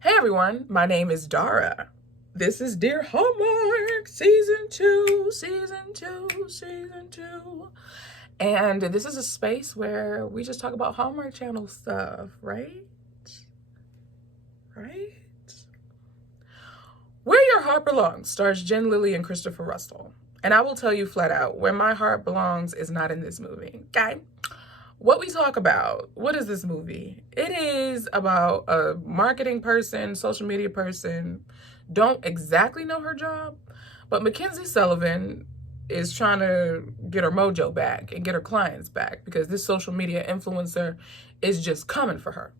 Hey everyone, my name is Dara. This is Dear Hallmark, season 2, season 2, season 2. And this is a space where we just talk about Hallmark Channel stuff, right? Right? Where Your Heart Belongs stars Jen, Lilley, and Christopher Russell. And I will tell you flat out, where my heart belongs is not in this movie, okay? What we talk about, what is this movie? It is about a marketing person, social media person, don't exactly know her job, but Mackenzie Sullivan is trying to get her mojo back and get her clients back because this social media influencer is just coming for her.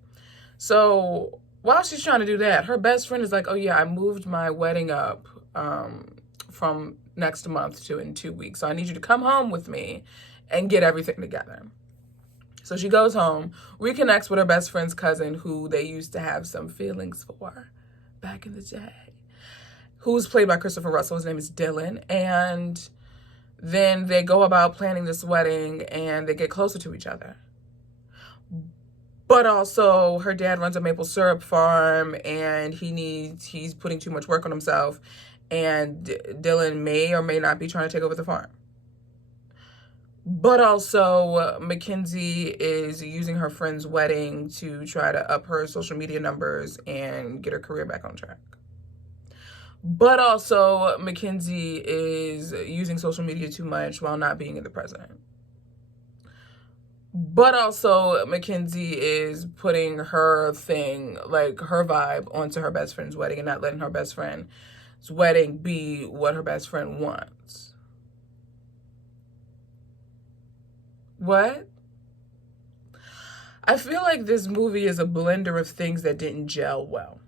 So while she's trying to do that, her best friend is like, oh yeah, I moved my wedding up from next month to in 2 weeks. So I need you to come home with me and get everything together. So she goes home, reconnects with her best friend's cousin, who they used to have some feelings for back in the day, who's played by Christopher Russell. His name is Dylan. And then they go about planning this wedding and they get closer to each other. But also her dad runs a maple syrup farm and he's putting too much work on himself. And Dylan may or may not be trying to take over the farm. But also, Mackenzie is using her friend's wedding to try to up her social media numbers and get her career back on track. But also, Mackenzie is using social media too much while not being in the present. But also, Mackenzie is putting her thing, like her vibe, onto her best friend's wedding and not letting her best friend's wedding be what her best friend wants. What? I feel like this movie is a blender of things that didn't gel well.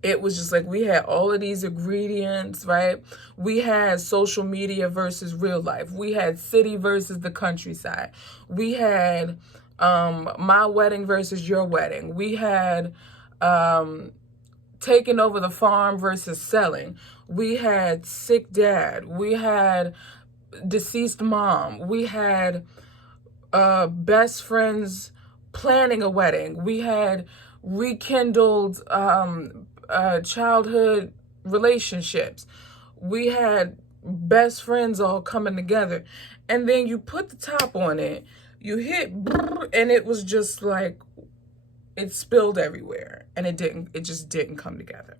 It was just like we had all of these ingredients, right? We had social media versus real life. We had city versus the countryside. We had my wedding versus your wedding. We had taking over the farm versus selling. We had sick dad. We had deceased mom. We had best friends planning a wedding. We had rekindled childhood relationships. We had best friends all coming together. And then you put the top on it, you hit and it was just like it spilled everywhere and it just didn't come together.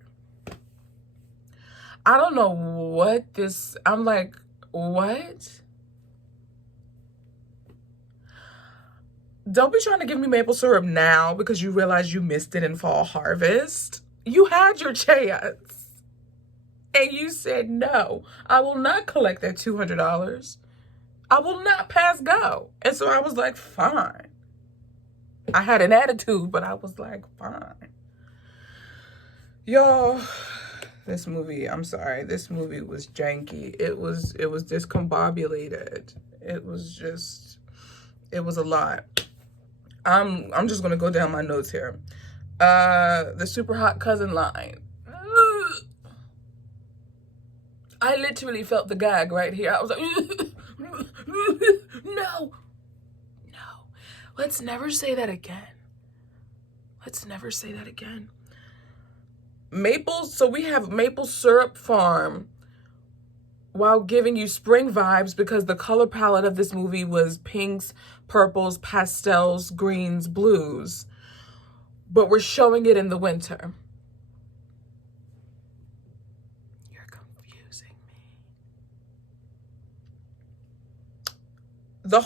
I don't know what this, I'm like, what? Don't be trying to give me maple syrup now because you realize you missed it in fall harvest. You had your chance. And you said, no, I will not collect that $200. I will not pass go. And so I was like, fine. I had an attitude, but I was like, fine. Y'all, this movie, I'm sorry, this movie was janky. It was discombobulated. It was a lot. I'm just gonna go down my notes here. The super hot cousin line. I literally felt the gag right here. I was like, no. Let's never say that again. Let's never say that again. So we have maple syrup farm while giving you spring vibes because the color palette of this movie was pinks, purples, pastels, greens, blues. But we're showing it in the winter. You're confusing me. The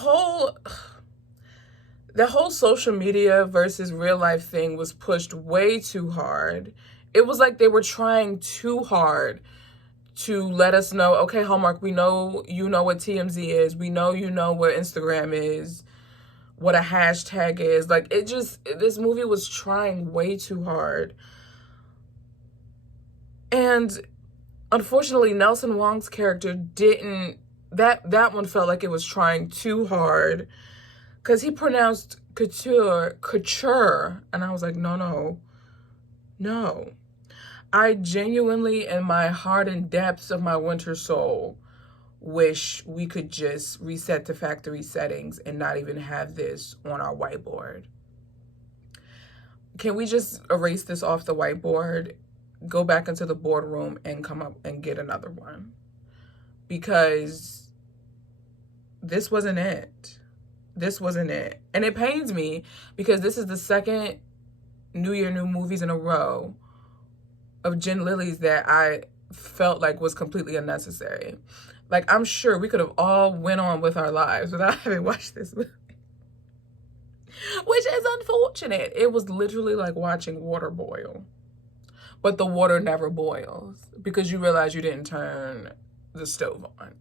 whole social media versus real life thing was pushed way too hard. It was like they were trying too hard to let us know, okay, Hallmark, we know you know what TMZ is. We know you know what Instagram is, what a hashtag is. Like, this movie was trying way too hard. And unfortunately, Nelson Wong's character didn't, that one felt like it was trying too hard because he pronounced couture. And I was like, no. I genuinely, in my heart and depths of my winter soul, wish we could just reset to factory settings and not even have this on our whiteboard. can we just erase this off the whiteboard, go back into the boardroom and come up and get another one? Because this wasn't it. This wasn't it. And it pains me because this is the second New Year, New Movies in a row of Jen Lilley's that I felt like was completely unnecessary. Like, I'm sure we could have all went on with our lives without having watched this movie. Which is unfortunate. It was literally like watching water boil. But the water never boils because you realize you didn't turn the stove on.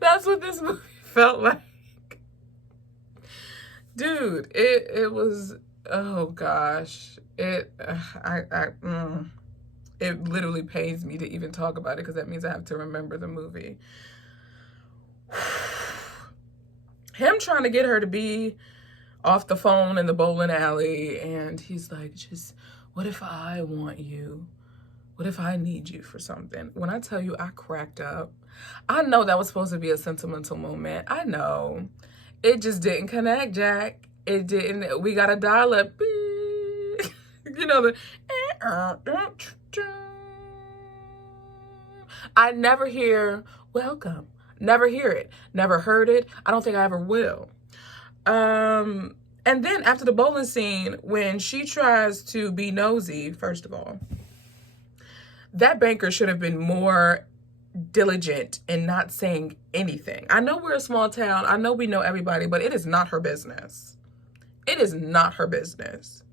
That's what this movie felt like. Dude, it was, oh gosh. It literally pains me to even talk about it because that means I have to remember the movie. Him trying to get her to be off the phone in the bowling alley, and he's like, just, what if I want you? What if I need you for something? When I tell you I cracked up, I know that was supposed to be a sentimental moment. I know. It just didn't connect, Jack. It didn't. We got a dial up. You know, the... I never hear welcome. Never hear it. Never heard it. I don't think I ever will. And then after the bowling scene, when she tries to be nosy, first of all, that banker should have been more diligent in not saying anything. I know we're a small town. I know we know everybody, but it is not her business. It is not her business.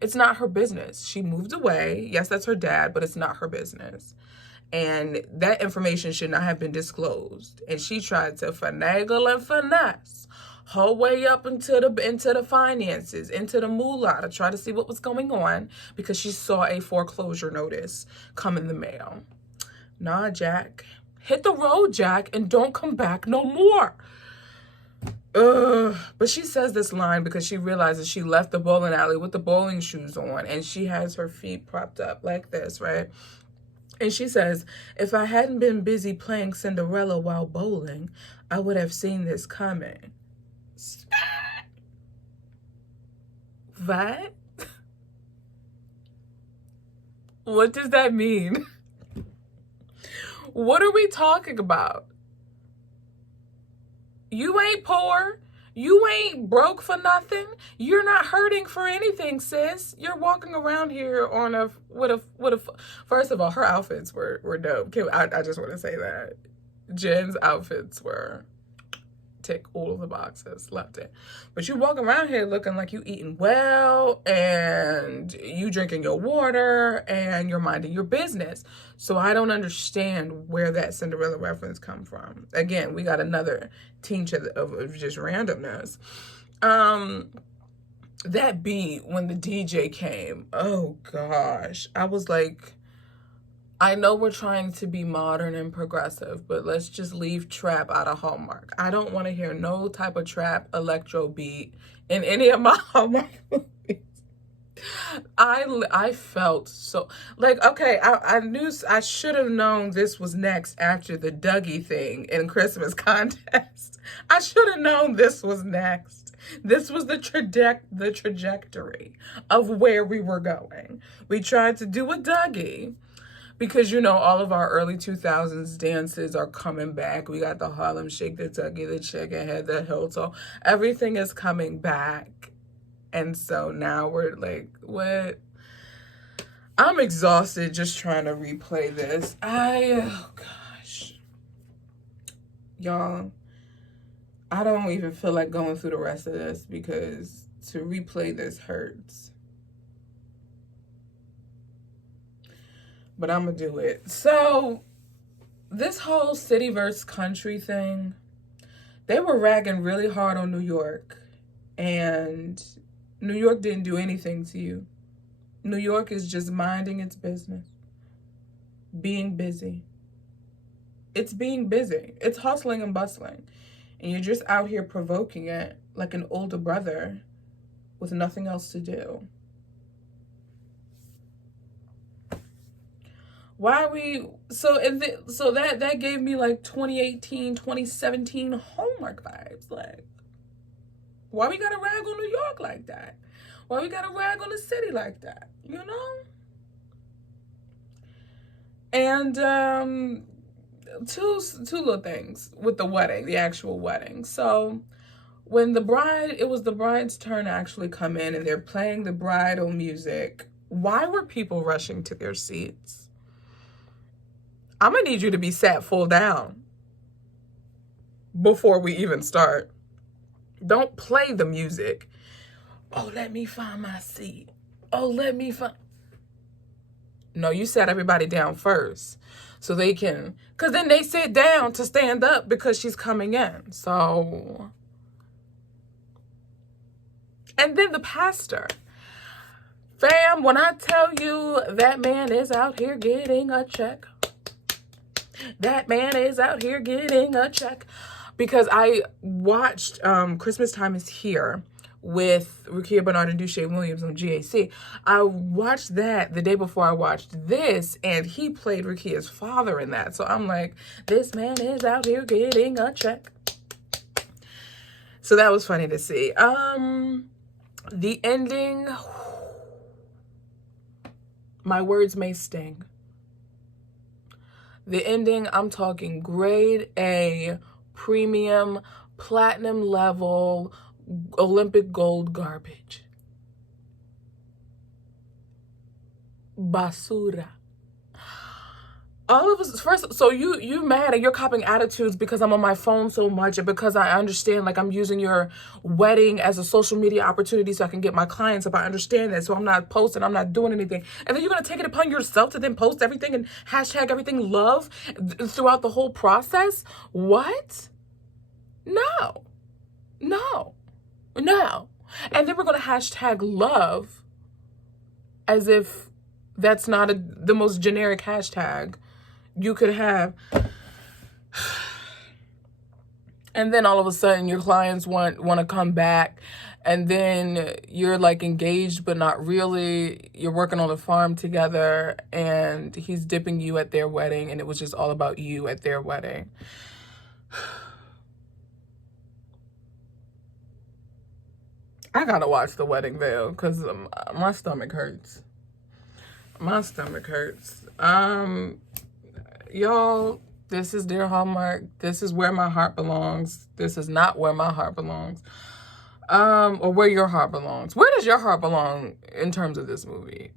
It's not her business. She moved away. Yes, that's her dad, but it's not her business. And that information should not have been disclosed. And she tried to finagle and finesse her way up into the finances, into the moolah, to try to see what was going on because she saw a foreclosure notice come in the mail. Nah, Jack. Hit the road, Jack, and don't come back no more. But she says this line because she realizes she left the bowling alley with the bowling shoes on and she has her feet propped up like this, right? And she says, if I hadn't been busy playing Cinderella while bowling, I would have seen this coming. What? What does that mean? What are we talking about? You ain't poor. You ain't broke for nothing. You're not hurting for anything, sis. You're walking around here on first of all, her outfits were dope. I just want to say that. Jen's outfits were tick all of the boxes. Loved it. But you walk around here looking like you eating well and you drinking your water and you're minding your business. So I don't understand where that Cinderella reference come from. Again, we got another tinge of just randomness. That beat when the DJ came, oh gosh. I was like, I know we're trying to be modern and progressive, but let's just leave trap out of Hallmark. I don't want to hear no type of trap electro beat in any of my Hallmark movies. I felt so like, okay, I knew I should have known this was next after the Dougie thing in Christmas Contest. I should have known this was next. This was the trajectory of where we were going. We tried to do a Dougie. Because, you know, all of our early 2000s dances are coming back. We got the Harlem Shake, the Dougie, the Chicken Head, the Hilton. Everything is coming back. And so now we're like, what? I'm exhausted just trying to replay this. Oh gosh. Y'all, I don't even feel like going through the rest of this because to replay this hurts. But I'm going to do it. So, this whole city versus country thing, they were ragging really hard on New York. And New York didn't do anything to you. New York is just minding its business. Being busy. It's being busy. It's hustling and bustling. And you're just out here provoking it like an older brother with nothing else to do. That gave me like 2018, 2017 Hallmark vibes. Like, Why we gotta rag on New York like that? Why we gotta rag on the city like that? You know? And two little things with the wedding, the actual wedding. So when it was the bride's turn to actually come in and they're playing the bridal music, why were people rushing to their seats? I'm gonna need you to be sat full down before we even start. Don't play the music. Oh, let me find my seat. Oh, let me find. No, you sat everybody down first so they can, because then they sit down to stand up because she's coming in. So, and then the pastor. Fam, when I tell you that man is out here getting a check, that man is out here getting a check. Because I watched Christmas Time is Here with Rukia Bernard and Duche Williams on GAC. I watched that the day before I watched this, and he played Rukia's father in that. So I'm like, this man is out here getting a check. So that was funny to see. The ending, my words may sting. The ending, I'm talking grade A, premium, platinum level, Olympic gold garbage. Basura. All of us, first, so you mad and you're copping attitudes because I'm on my phone so much and because I understand, like, I'm using your wedding as a social media opportunity so I can get my clients up. I understand that, so I'm not posting, I'm not doing anything. And then you're going to take it upon yourself to then post everything and hashtag everything love throughout the whole process? What? No. And then we're going to hashtag love as if that's not the most generic hashtag you could have. And then all of a sudden your clients want to come back, and then you're like engaged but not really. You're working on the farm together and he's dipping you at their wedding, and it was just all about you at their wedding. I gotta watch The Wedding Veil because my stomach hurts. My stomach hurts. Y'all, this is Dear Hallmark. This is where my heart belongs. This is not where my heart belongs. Or where your heart belongs. Where does your heart belong in terms of this movie?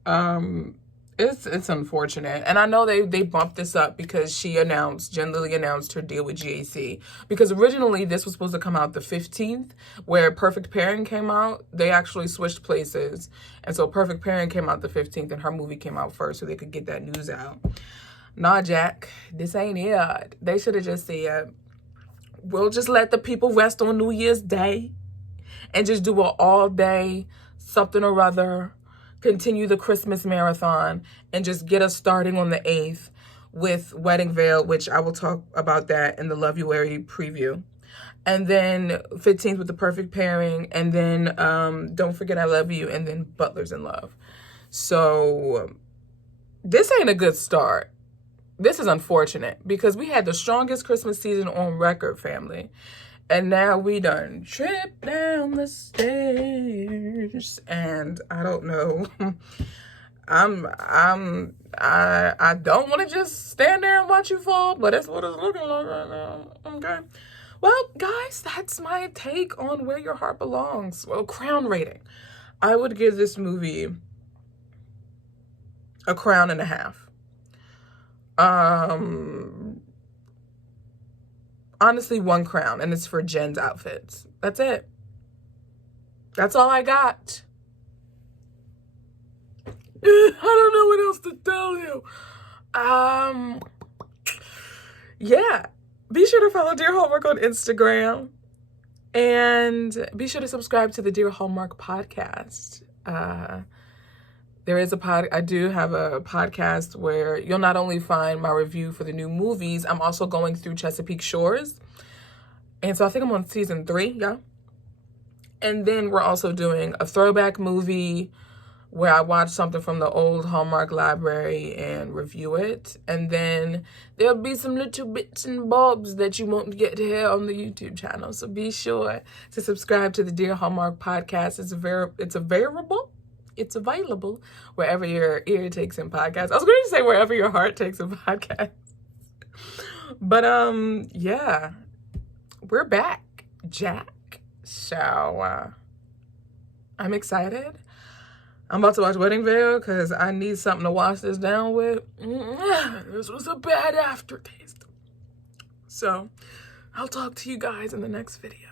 It's unfortunate. And I know they bumped this up because Jen Lilley announced her deal with GAC. Because originally this was supposed to come out the 15th, where Perfect Pairing came out. They actually switched places. And so Perfect Pairing came out the 15th and her movie came out first so they could get that news out. Nah, Jack, this ain't it. They should have just said, we'll just let the people rest on New Year's Day and just do an all-day something or other, continue the Christmas marathon, and just get us starting on the 8th with Wedding Veil, which I will talk about that in the Love You Larry preview. And then 15th with The Perfect Pairing, and then Don't Forget I Love You, and then Butler's in Love. So this ain't a good start. This is unfortunate because we had the strongest Christmas season on record, family. And now we done trip down the stairs, and I don't know. I don't want to just stand there and watch you fall, but that's what it's looking like right now. Okay. Well, guys, that's my take on Where Your Heart Belongs. Well, crown rating. I would give this movie a 1.5 crowns. Honestly, 1 crown, and it's for Jen's outfits. That's it. That's all I got. I don't know what else to tell you. Yeah. Be sure to follow Dear Hallmark on Instagram. And be sure to subscribe to the Dear Hallmark podcast. I do have a podcast where you'll not only find my review for the new movies, I'm also going through Chesapeake Shores. And so I think I'm on season 3, yeah. And then we're also doing a throwback movie, where I watch something from the old Hallmark library and review it. And then there'll be some little bits and bobs that you won't get to hear on the YouTube channel. So be sure to subscribe to the Dear Hallmark podcast. It's available wherever your ear takes in podcasts. I was going to say wherever your heart takes in podcasts. But yeah, we're back, Jack. So I'm excited. I'm about to watch Wedding Veil because I need something to wash this down with. This was a bad aftertaste. So I'll talk to you guys in the next video.